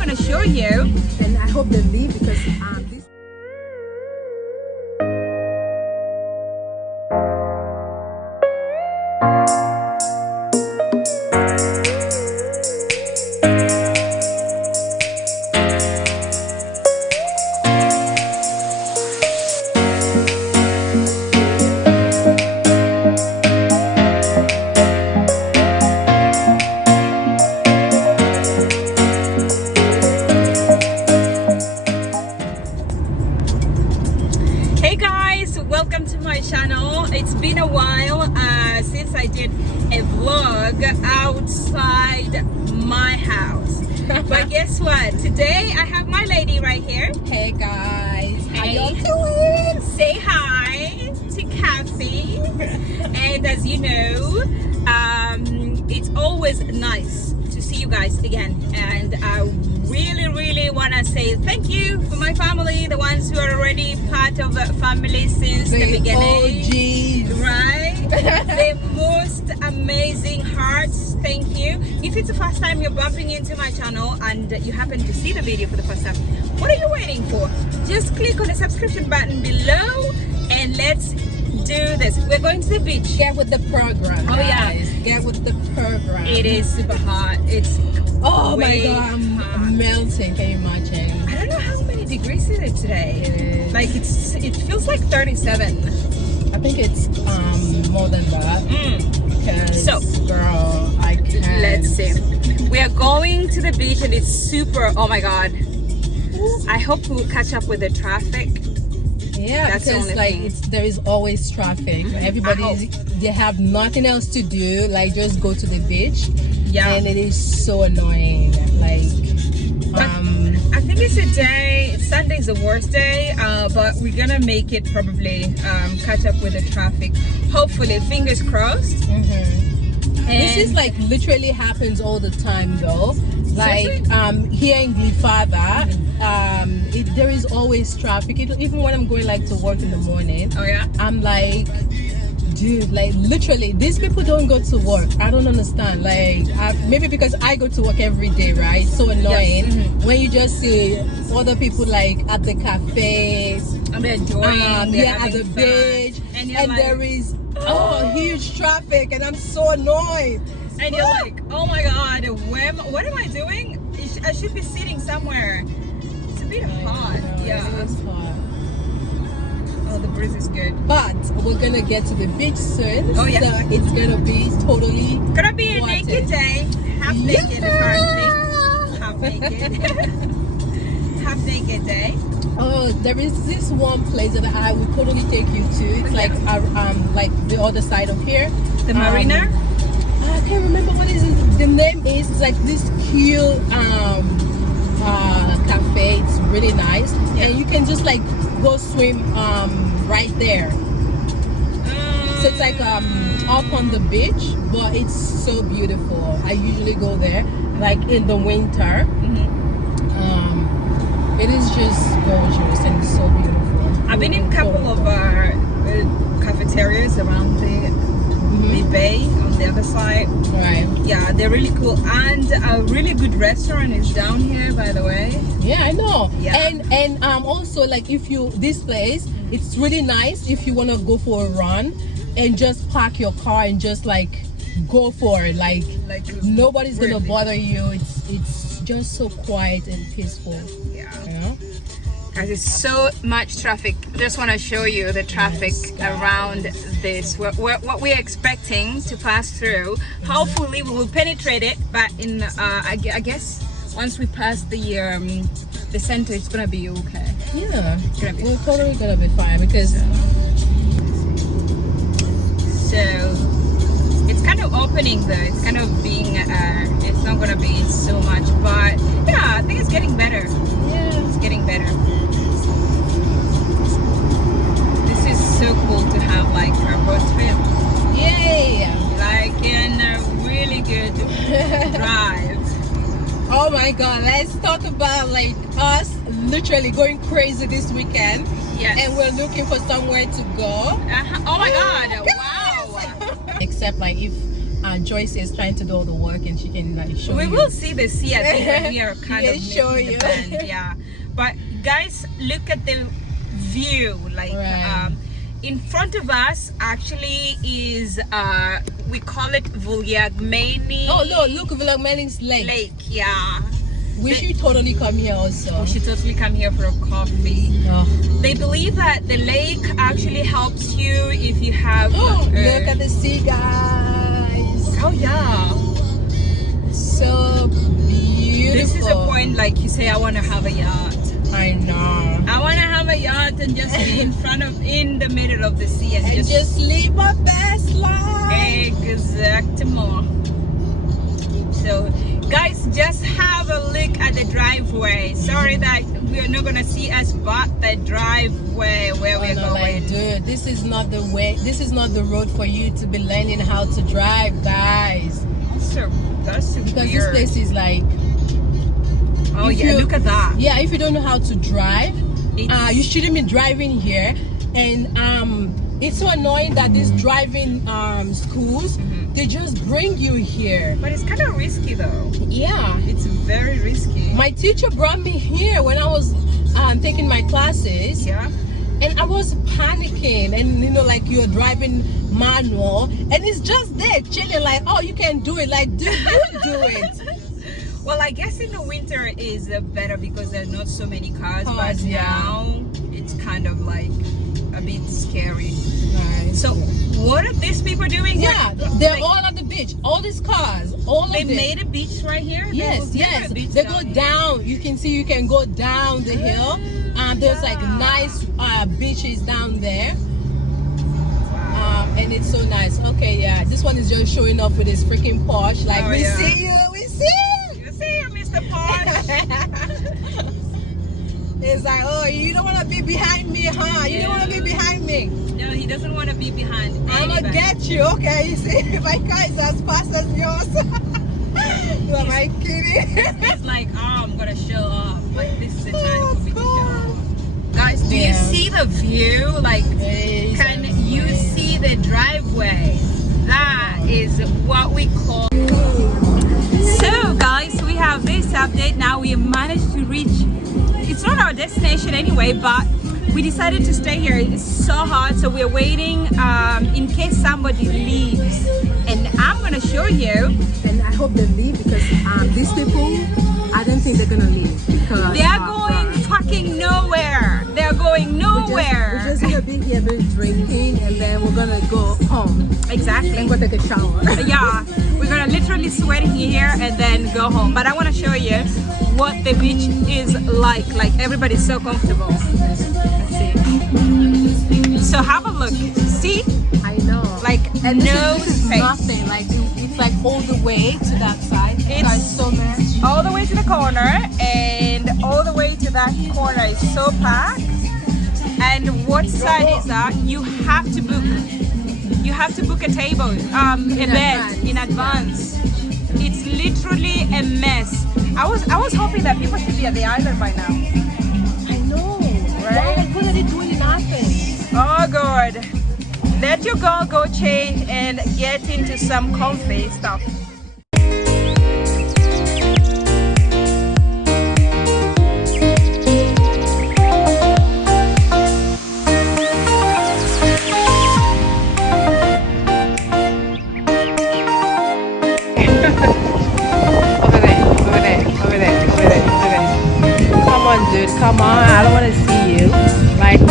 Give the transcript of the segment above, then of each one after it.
gonna show you, and I hope they leave because this. welcome to my channel. It's been a while since I did a vlog outside my house. But guess what? Today I have my lady right here. Hey guys, how Hey. y'all doing? Say hi to Kaffie. And as you know, it's always nice to see you guys again. And I really want to say thank you for my family, the ones who are already part of the family since the beginning. OGs. Right? The most amazing hearts. Thank you. If it's the first time you're bumping into my channel and you happen to see the video for the first time, what are you waiting for? Just click on the subscription button below and let's do this. We're going to the beach. Get with the program. Oh yeah, guys. Get with the program. it is super hot. It's Oh my way god, I'm hot. melting. Can you imagine? I don't know how many degrees is it today. Like it feels like 37. I think it's more than that. Because, So, girl, I can't. let's see. We are going to the beach and it's super. Oh my god. I hope we'll catch up with the traffic. Yeah, That's the because only like thing. there is always traffic. They have nothing else to do. Like just go to the beach. Yeah. And it is so annoying. Like, But I think it's a day. Sunday's the worst day, but we're gonna make it probably catch up with the traffic. Hopefully, fingers crossed. this is like literally happens all the time though. Like here in Riviera, there is always traffic. Even when I'm going like to work in the morning, Oh yeah. I'm like, dude, like literally these people don't go to work. I don't understand. Like maybe because I go to work every day, right? So annoying. When you just see other people like at the cafe, And they're enjoying. They're at the having beach, fun. And, you're and like, there is huge traffic, and I'm so annoyed. and you're like, oh my god, what am I doing? I should be sitting somewhere. It's a bit hot. Yeah. It is hot. Oh, the breeze is good. But we're gonna get to the beach soon. Oh, yeah. So it's gonna be totally Gonna be a What naked is- day. Half naked currently. Half naked. Half naked day. Oh, there is this one place that I would totally take you to. It's like the other side of here. The marina. I can't remember what is it. The name is. It's like this cute cafe. It's really nice, and you can just like go swim right there. So it's like up on the beach, but it's so beautiful. I usually go there like in the winter. It is just gorgeous and so beautiful. I've been in a couple of cafeterias around the bay on the other side. Right. Yeah, they're really cool, and a really good restaurant is down here, by the way. Yeah, I know. Yeah. And also like if you this place, it's really nice if you want to go for a run and just park your car and just like go for it. Like nobody's gonna really bother you. It's just so quiet and peaceful. Yeah. You know? Guys, there's so much traffic. Just want to show you the traffic around this. What we're expecting to pass through. Hopefully we will penetrate it, but in I guess once we pass the center, it's gonna be okay. Yeah. Gonna be We're totally gonna be fine because so it's kind of opening though. It's kind of being it's not gonna be so much, but yeah, I think it's getting better. yeah. It's getting better. This is so cool to have like a road trip, Yay! like in a really good drive. Oh my god, let's talk about like us literally going crazy this weekend. Yes. And we're looking for somewhere to go. Oh my god! Wow. Except like if Joyce is trying to do all the work, and she can like show we you. will see the sea. I think when we are kind of show making you. the bend. Yeah, but guys, look at the view. Like in front of us actually is we call it Vuliagmeni. Oh no, look, Vuliagmeni's lake. Yeah. We should totally come here also. We should totally come here for a coffee. Oh. They believe that the lake actually helps you if you have look at the sea, guys. Oh yeah, so beautiful. This is a point like you say, I want to have a yacht. I know. I want to have a yacht and just be in the middle of the sea and just live my best life. Exactement. So guys, just have a look at the driveway. Sorry that we're not gonna see us, but the driveway where we're going. Like, dude, this is not the way. This is not the road for you to be learning how to drive, guys. That's because weird. This place is like. Oh yeah, look at that. Yeah, if you don't know how to drive, you shouldn't be driving here. And it's so annoying that these driving schools, they just bring you here. But it's kind of risky though. Yeah, it's very risky. My teacher brought me here when I was taking my classes. Yeah. And I was panicking, and you know, like you're driving manual, and it's just there chilling, like, oh, you can do it, like, dude, you do it. Well, I guess in the winter is better because there are not so many cars, but now it's kind of like a bit scary. Right. So what are these people doing here? Yeah, they're all at the beach. All these cars, all of them. They made a beach right here? Yes, yes. They go down. You can see you can go down the hill. There's like nice beaches down there. And it's so nice. Okay, yeah. This one is just showing off with his freaking Porsche. Like, we see you, we see you. You see you, Mr. Porsche. It's like, oh, you don't want to be behind me, huh? You don't want to be behind me. No, he doesn't want to be behind I'm going to get you, okay? You see, my car is as fast as yours. Am I kidding? It's like, oh, I'm going to show off. Like, this is the time for me to show off. Guys, do you see the view? Like, can you see the driveway? That is what we call. So, guys, we have this update. Now we managed to reach. It's not our destination anyway, but we decided to stay here. It's so hot, so we're waiting in case somebody leaves. And I'm gonna show you. And I hope they leave because these people, I don't think they're gonna leave because they are going fucking nowhere. They are going nowhere. We're just gonna be here drinking, and then we're gonna go home. Exactly. And go take a shower. Yeah, we're gonna literally sweat here and then go home. But I want to show you what the beach is like. Like, everybody's so comfortable. Let's see. So have a look. See? I know. Like, and no this is space. Nothing. Like, it's like all the way to that side. It's so much. All the way to the corner, and all the way to that corner is so packed. And what side is that? You have to book. You have to book a table, a bed in advance. It's literally a mess. I was hoping that people should be at the island by now. I know, right? What are they doing in Athens? Oh God. Let your girl go change and get into some comfy stuff. Dude, come on, I don't want to see you. Like, move.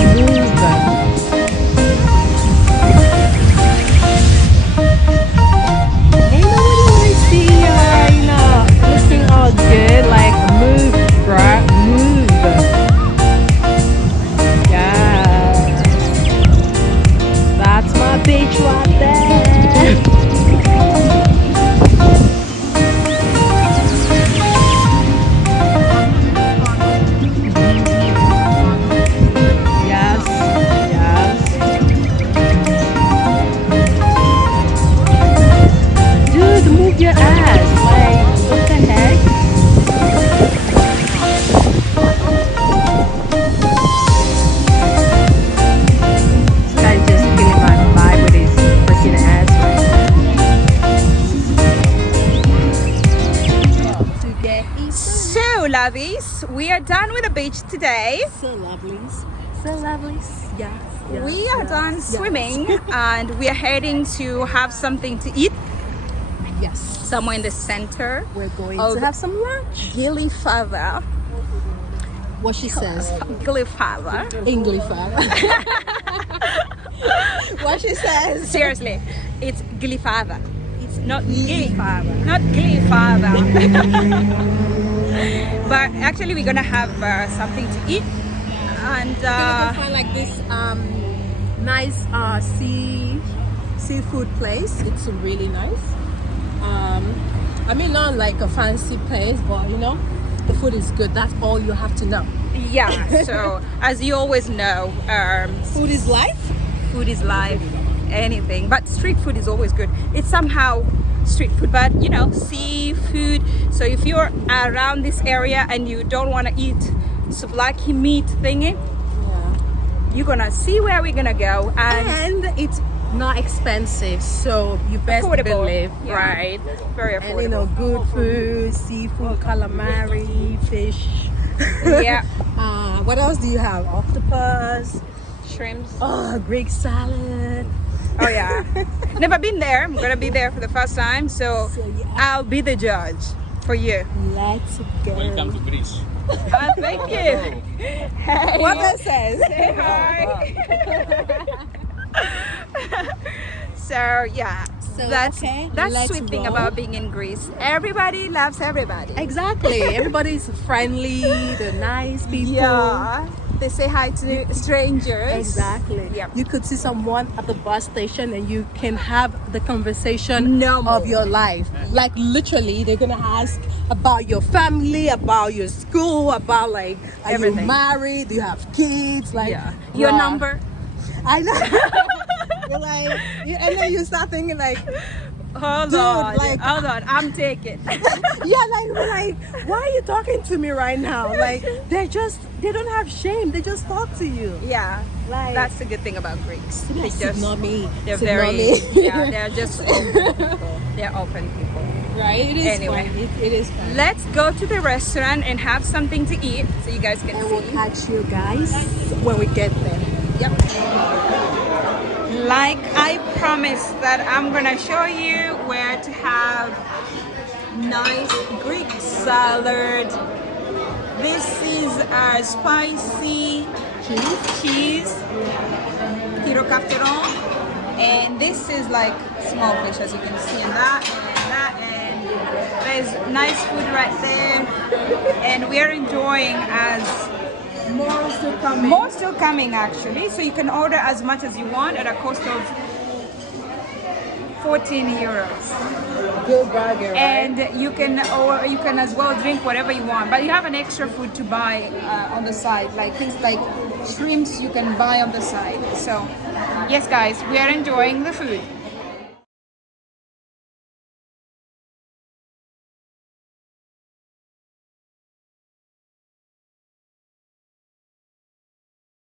Ain't nobody want to see you, you know, looking all good. Like, move, bruh, move. Yeah. That's my beach right there. Your ass, like, what the heck? This guy's just killing my vibe with his we are done with the beach today. So lovely. So lovely. Yeah. We are done swimming and we are heading to have something to eat. Yes. Somewhere in the center. We're going to have some lunch. Gilly father. What she says. Gilly father. English father. What she says. Seriously, it's gilly father. It's not gilly father. Not gilly father. But actually we're gonna have something to eat. And You can find like this nice seafood place. It's really nice. I mean, not like a fancy place, but you know, the food is good. That's all you have to know. yeah, so as you always know, Food is life. food is life, anything. But street food is always good. It's somehow street food, but you know, seafood. So if you're around this area and you don't want to eat souvlaki meat thingy, you're gonna see where we're gonna go, and it's not expensive, so you best affordable, believe, yeah. right? Very affordable. And you know, good food, seafood, calamari, fish. Yeah. What else do you have? Octopus. Shrimps. Oh, Greek salad. Oh yeah. Never been there. I'm gonna be there for the first time, so yeah. I'll be the judge for you. Let's go. Welcome to Greece. Thank you. Hey. What that says? Say hi. So yeah, So, that's okay, that's let's sweet thing roll. about being in Greece. Everybody loves everybody. Exactly. Everybody's friendly. They're nice people. Yeah, they say hi to strangers. Exactly. Yep. You could see someone at the bus station and you can have the conversation Normal. of your life. Like literally, they're gonna ask about your family, about your school, about like, are you Everything. married? Do you have kids? Like, Yeah. Your wow. number. I know. You're like, and then you start thinking like, Hold Dude, on. like- Hold on. I'm taking. yeah, like, why are you talking to me right now? Like, they don't have shame. They just talk to you. Yeah. Like, That's the good thing about Greeks. They yes, just not me. they're It's not very me. yeah, they're just open people. They're open people. Right? It is Anyway. fun. It is fun. Let's go to the restaurant and have something to eat so you guys can And we'll see. catch you guys when we get there. Yep. Like I promised that I'm gonna show you where to have nice Greek salad. This is a spicy cheese, tyrokafteron, and this is like small fish, as you can see, and and there's nice food right there, and we are enjoying as More still coming. more still coming actually, so you can order as much as you want at a cost of 14 euros. Good bargain, right? And you can as well drink whatever you want, but you have an extra food to buy on the side, like things like shrimps you can buy on the side. So yes guys, we are enjoying the food.